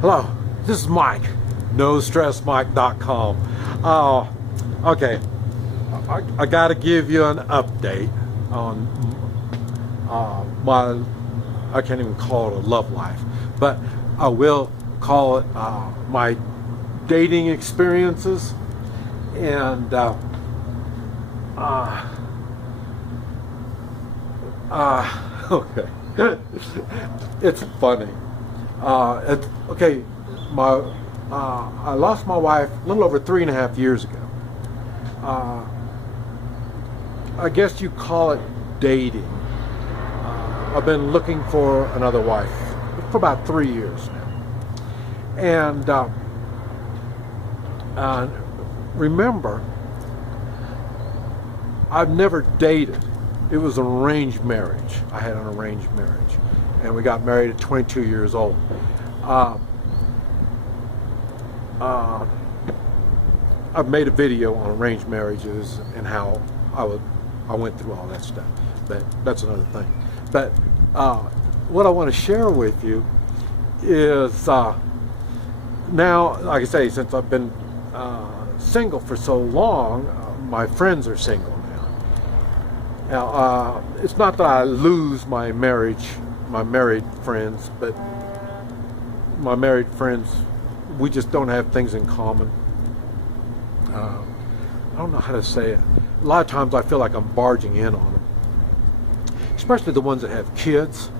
Hello, this is Mike, NoStressMike.com. Okay, I got to give you an update on my, I can't even call it a love life, but I will call it my dating experiences. And okay, it's funny. Okay, I lost my wife a little over 3.5 years ago. I guess you call it dating. I've been looking for another wife for about 3 years now. And remember, I've never dated. It was an arranged marriage. I had an arranged marriage, and we got married at 22 years old. I've made a video on arranged marriages and how I went through all that stuff, but that's another thing. But what I want to share with you is now, like I say, since I've been single for so long, my friends are single now. Now, it's not that I lose my married friends, but my married friends, we just don't have things in common. I don't know how to say it. A lot of times I feel like I'm barging in on them, especially the ones that have kids.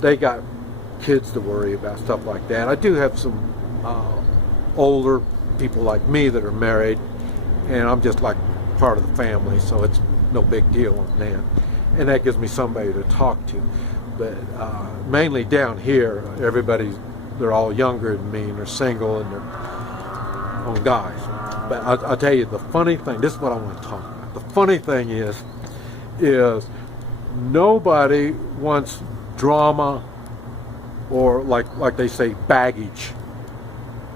They got kids to worry about, stuff like that. I do have some older people like me that are married, and I'm just like part of the family, so it's no big deal on that. And that gives me somebody to talk to. But mainly down here, they're all younger than me, and they're single, and they're on guys. But I'll tell you, the funny thing, this is what I want to talk about. The funny thing is nobody wants drama or like they say, baggage.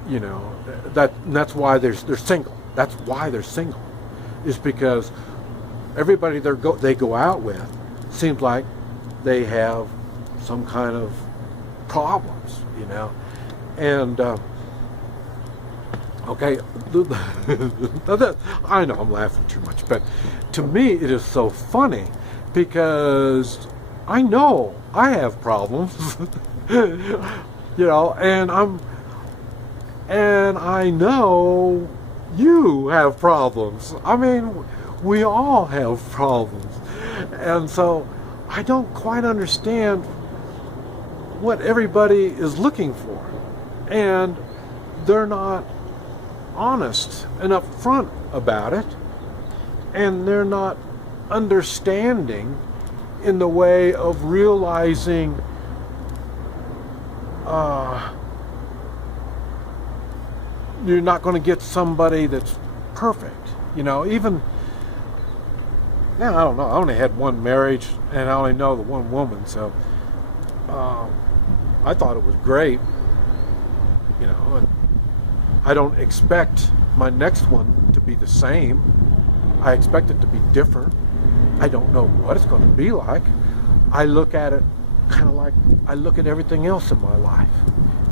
You know, that's why they're single. That's why they're single, is because everybody they go out with seems like they have some kind of problems, you know. And okay, I know I'm laughing too much, but to me it is so funny because I know I have problems, you know, and I know you have problems. I mean, we all have problems. And so I don't quite understand what everybody is looking for. And they're not honest and upfront about it. And they're not understanding in the way of realizing you're not going to get somebody that's perfect. You know, even now, I don't know. I only had one marriage, and I only know the one woman, so I thought it was great. You know, I don't expect my next one to be the same. I expect it to be different. I don't know what it's going to be like. I look at it kind of like I look at everything else in my life.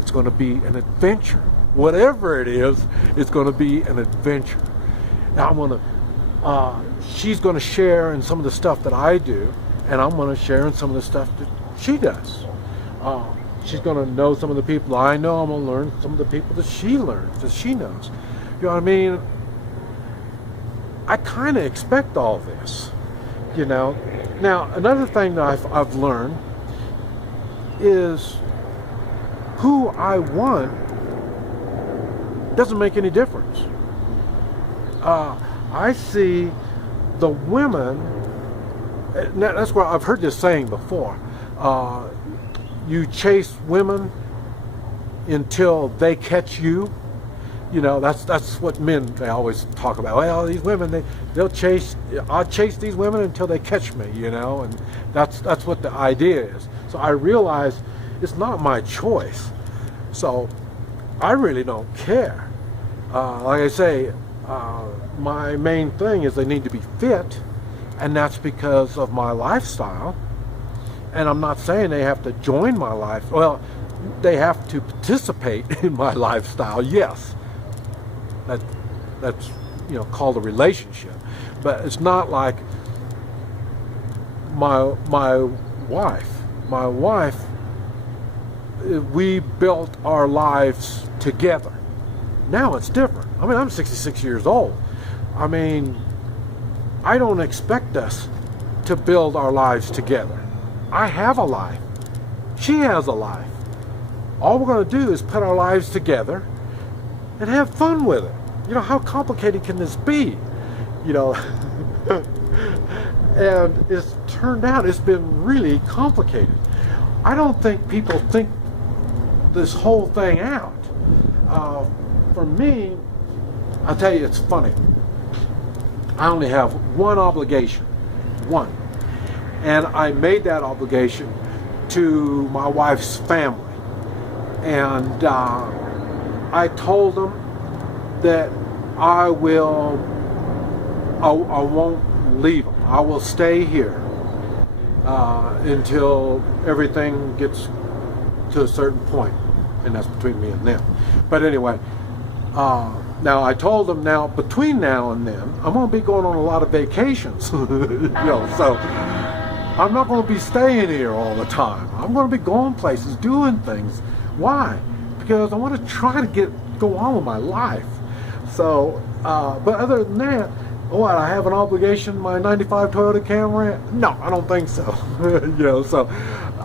It's going to be an adventure. Whatever it is, it's going to be an adventure. Now she's going to share in some of the stuff that I do, and I'm going to share in some of the stuff that she does. She's going to know some of the people I know. I'm going to learn some of the people that she learns, that she knows. You know what I mean? I kind of expect all this, you know. Now, another thing that I've learned is who I want doesn't make any difference. I see the women, that's where I've heard this saying before, you chase women until they catch you. You know, that's what men, they always talk about. Well, these women, I'll chase these women until they catch me, you know, and that's what the idea is. So I realize it's not my choice. So I really don't care. Like I say, my main thing is they need to be fit, and that's because of my lifestyle. And I'm not saying they have to join my life. Well, they have to participate in my lifestyle. Yes, that's called a relationship, but it's not like my wife. My wife, we built our lives together. Now it's different. I mean, I'm 66 years old. I mean, I don't expect us to build our lives together. I have a life. She has a life. All we're going to do is put our lives together and have fun with it. How complicated can this be? And it's turned out it's been really complicated. I don't think people think this whole thing out. For me, I'll tell you, it's funny. I only have one obligation. One. And I made that obligation to my wife's family. And I told them that I won't leave them. I will stay here until everything gets to a certain point, and that's between me and them. But anyway, now I told them, now between now and then I'm going to be going on a lot of vacations. So I'm not going to be staying here all the time. I'm going to be going places, doing things. Why? Because I want to try to go on with my life. So, but other than that, what, I have an obligation, my 95 Toyota Camry? No, I don't think so. So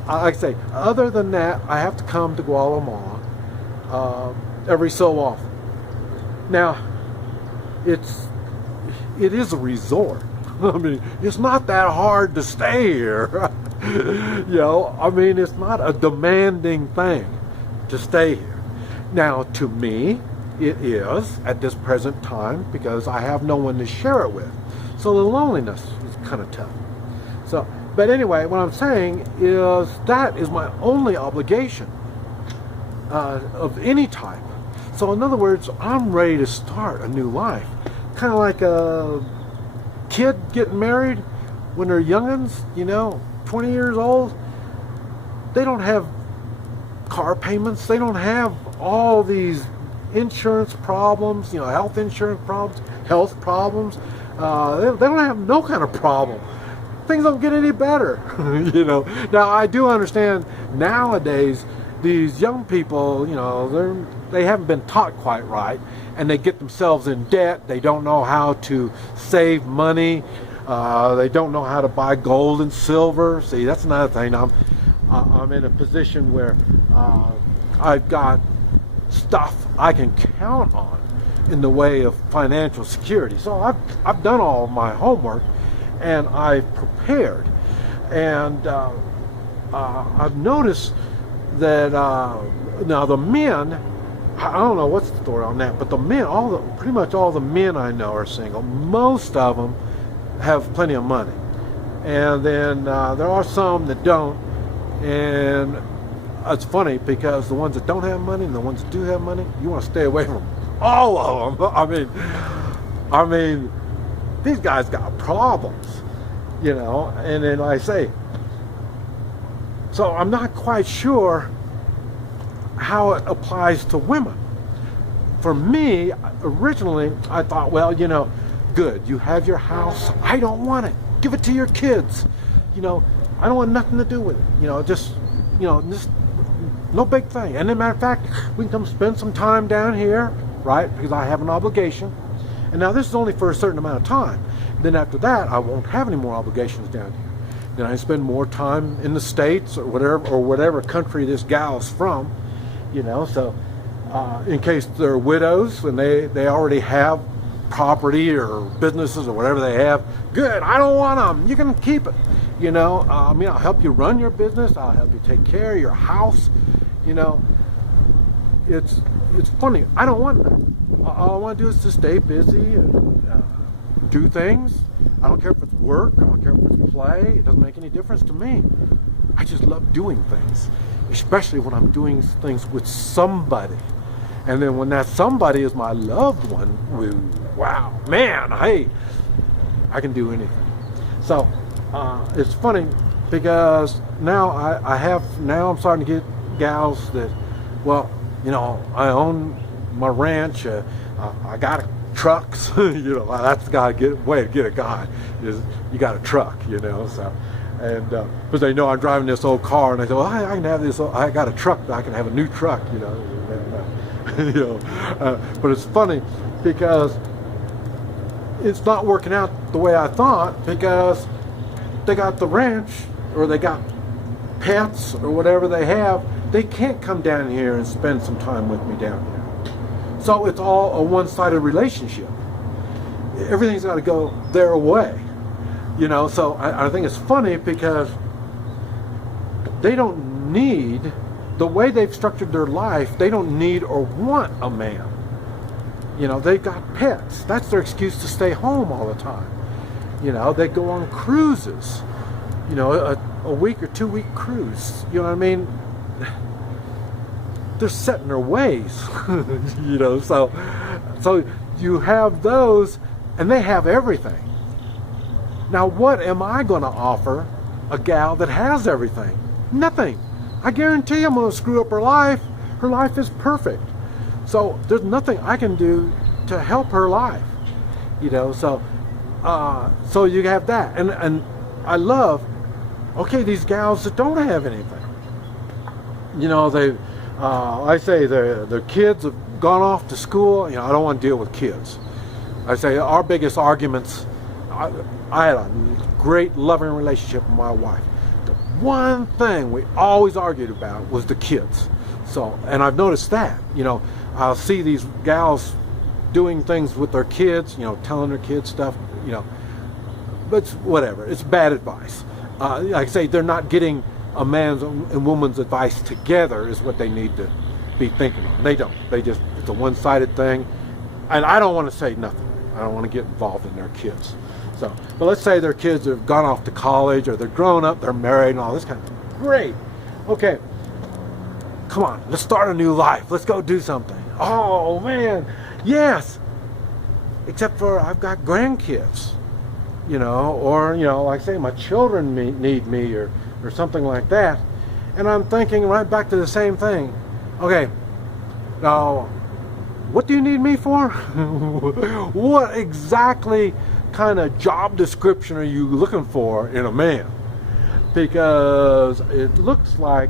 like I say, other than that, I have to come to Guatemala every so often. Now, it is a resort. I mean, it's not that hard to stay here. I mean, it's not a demanding thing to stay here. Now, to me, it is at this present time because I have no one to share it with. So the loneliness is kind of tough. So, but anyway, what I'm saying is that is my only obligation of any type. So in other words, I'm ready to start a new life. Kind of like a kid getting married when they're youngins, 20 years old. They don't have car payments. They don't have all these insurance problems, health insurance problems, health problems. They don't have no kind of problem. Things don't get any better. Now I do understand nowadays these young people, they haven't been taught quite right, and they get themselves in debt. They don't know how to save money. They don't know how to buy gold and silver. See, that's another thing. I'm in a position where I've got stuff I can count on in the way of financial security. So I've done all of my homework, and I've prepared. And I've noticed that now the men, I don't know what's the story on that, but the men, pretty much all the men I know are single. Most of them have plenty of money, and then there are some that don't. And it's funny because the ones that don't have money and the ones that do have money, you want to stay away from all of them. I mean, these guys got problems, and then I say, so I'm not quite sure how it applies to women. For me, originally, I thought, well, good, you have your house. I don't want it. Give it to your kids. I don't want nothing to do with it. Just no big thing. And as a matter of fact, we can come spend some time down here, right? Because I have an obligation. And now this is only for a certain amount of time. Then after that, I won't have any more obligations down here. Then I spend more time in the States or whatever country this gal's from, So in case they're widows and they already have property or businesses or whatever they have, good. I don't want them. You can keep it. I'll help you run your business. I'll help you take care of your house. It's funny. I don't want that. All I want to do is to stay busy and do things. I don't care if it's work. I don't care if it's play. It doesn't make any difference to me. I just love doing things, especially when I'm doing things with somebody. And then when that somebody is my loved one, wow, man, hey, I can do anything. So it's funny because now I'm starting to gals that, well, you know, I own my ranch, I got trucks, you know, that's the way to get a guy is you got a truck, you know, so, and because they know I'm driving this old car, and they say, well, I can have this, I got a truck, I can have a new truck, you know, and, you know, but it's funny because it's not working out the way I thought, because they got the ranch, or they got pets, or whatever they have. They can't come down here and spend some time with me down here. So it's all a one-sided relationship. Everything's got to go their way, you know. So I think it's funny because they don't need, the way they've structured their life, they don't need or want a man. You know, they've got pets. That's their excuse to stay home all the time. You know, they go on cruises. You know, a week or 2 week cruise. You know what I mean? They're set in their ways. You know, so you have those, and they have everything. Now, what am I going to offer a gal that has everything? Nothing. I guarantee I'm going to screw up her life. Her life is perfect. So there's nothing I can do to help her life, you know. So you have that, and I love, okay, these gals that don't have anything, you know, they, I say their kids have gone off to school. You know, I don't want to deal with kids. I say our biggest arguments. I had a great loving relationship with my wife. The one thing we always argued about was the kids. So, and I've noticed that, you know, I'll see these gals doing things with their kids, you know, telling their kids stuff, you know, but it's whatever. It's bad advice. Like I say, they're not getting a man's and woman's advice together is what they need to be thinking of. They don't. They just, it's a one-sided thing. And I don't want to say nothing. I don't want to get involved in their kids. So, but let's say their kids have gone off to college, or they're grown up, they're married and all this kind of thing. Great. Okay. Come on, let's start a new life. Let's go do something. Oh man, yes. Except for I've got grandkids, you know, or, you know, like I say, my children need me, or something like that. And I'm thinking right back to the same thing. Okay, now, what do you need me for? What exactly kind of job description are you looking for in a man? Because it looks like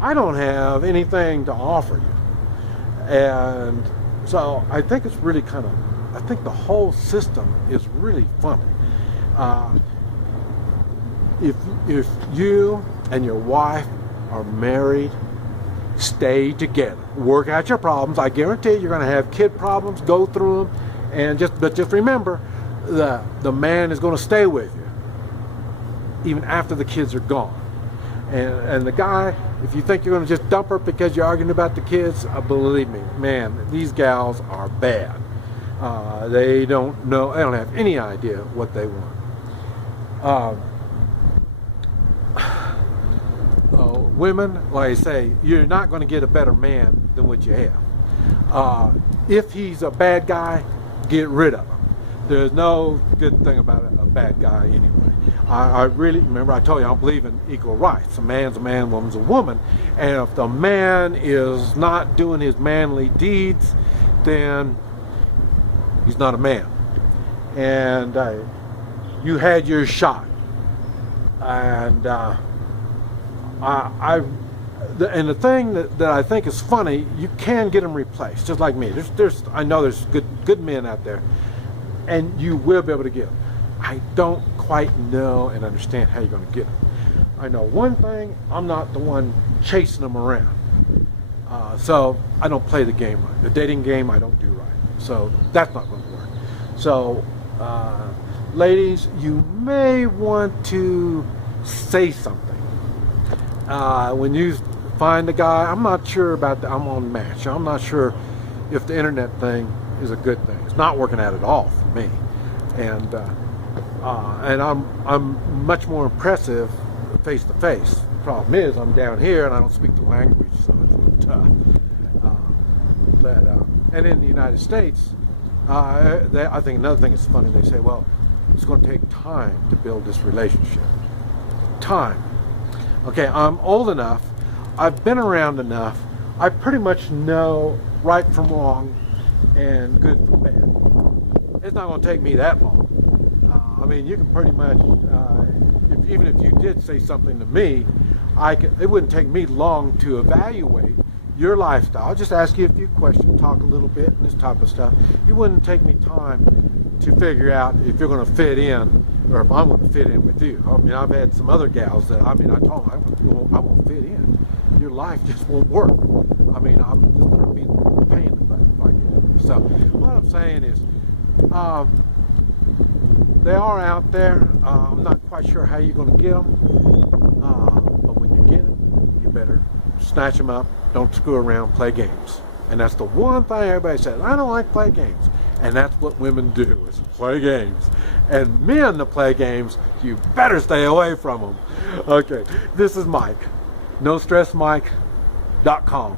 I don't have anything to offer you. And so I think it's really kind of, I think the whole system is really funny. If you and your wife are married, stay together. Work out your problems. I guarantee you're going to have kid problems. Go through them, and just remember, the man is going to stay with you even after the kids are gone. And the guy, if you think you're going to just dump her because you're arguing about the kids, believe me, man, these gals are bad. They don't know, they don't have any idea what they want. Women, like I say, you're not going to get a better man than what you have. If he's a bad guy, get rid of him. There's no good thing about a bad guy anyway. I really, remember I told you I don't believe in equal rights. A man's a man, woman's a woman. And if the man is not doing his manly deeds, then he's not a man. And you had your shot. And and the thing that I think is funny, you can get them replaced, just like me. I know there's good men out there, and you will be able to get them. I don't quite know and understand how you're going to get them. I know one thing, I'm not the one chasing them around. So I don't play the game right. The dating game I don't do right. So that's not going to work. So ladies, you may want to say something. When you find a guy, I'm not sure about that. I'm on Match. I'm not sure if the internet thing is a good thing. It's not working out at all for me. And I'm much more impressive face to face. The problem is I'm down here and I don't speak the language, so it's a little tough. And in the United States, I think another thing is funny. They say, well, it's going to take time to build this relationship. Time. Okay, I'm old enough. I've been around enough. I pretty much know right from wrong and good from bad. It's not going to take me that long. I mean, you can pretty much, even if you did say something to me, it wouldn't take me long to evaluate your lifestyle. I'll just ask you a few questions, talk a little bit, and this type of stuff. It wouldn't take me time to figure out if you're going to fit in or if I'm going to fit in with you. I mean, I've had some other gals that, I told them, I won't fit in. Your life just won't work. I mean, I'm just going to be a pain in the butt if I get it. So what I'm saying is, they are out there. I'm not quite sure how you're going to get them. But when you get them, you better snatch them up. Don't screw around, play games. And that's the one thing everybody says, I don't like play games. And that's what women do, is play games. And men that play games, you better stay away from them. Okay, this is Mike. NoStressMike.com.